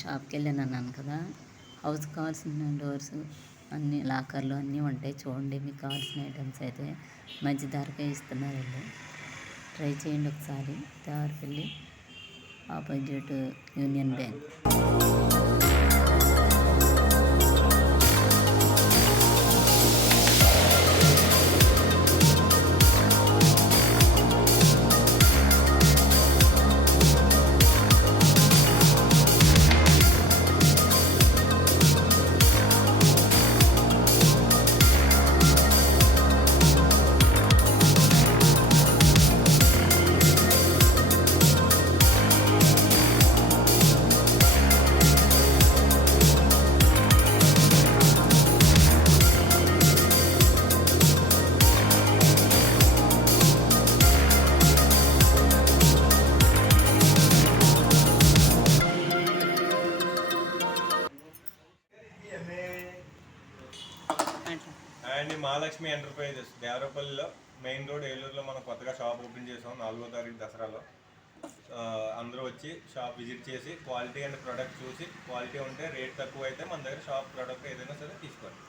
షాప్కి వెళ్ళాను అన్నాను కదా, హౌస్కి కావాల్సిన డోర్స్ అన్నీ లాకర్లు అన్నీ ఉంటాయి. చూడండి, మీకు కావాల్సిన ఐటమ్స్ అయితే మంచి ధరకే ఇస్తున్నారండి. ట్రై చేయండి ఒకసారి. Devarapalli opposite union bank. And Mahalakshmi enterprises దేవరపల్లిలో మెయిన్ రోడ్ ఏలూరులో మనం కొత్తగా షాప్ ఓపెన్ చేసాం 4వ తారీఖు దసరాలో. అందరూ వచ్చి షాప్ విజిట్ చేసి క్వాలిటీ అండ్ ప్రోడక్ట్ చూసి క్వాలిటీ ఉంటే రేట్ తక్కువ అయితే మన దగ్గర షాప్ ప్రోడక్ట్ ఏదైనా సరే తీసుకోండి.